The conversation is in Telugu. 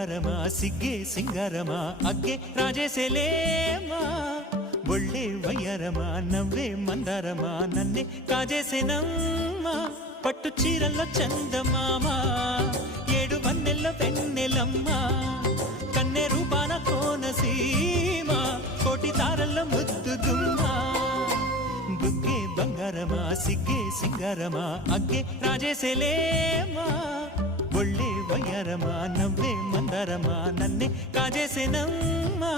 బంగారమా సిగ్గే సింగారమా అగ్గే రాజేసేలేమా ఒళ్ళే వయ్యారమా నవ్వే మందారమా నన్నే కాజేసేనమ్మా పట్టు చీరల్లో చందమామా ఏడు వన్నెల్లో వెన్నెలమ్మా కన్నె రూపాన కోనసీమ కోటి తారల్లో ముద్దుగుమ్మా బుగ్గే బంగారమా సిగ్గే సింగారమా అగ్గే రాజేసేలేమా ఒళ్ళే వయ్యారమా నవ్వే మందారమా నన్నే కాజేసేనమ్మా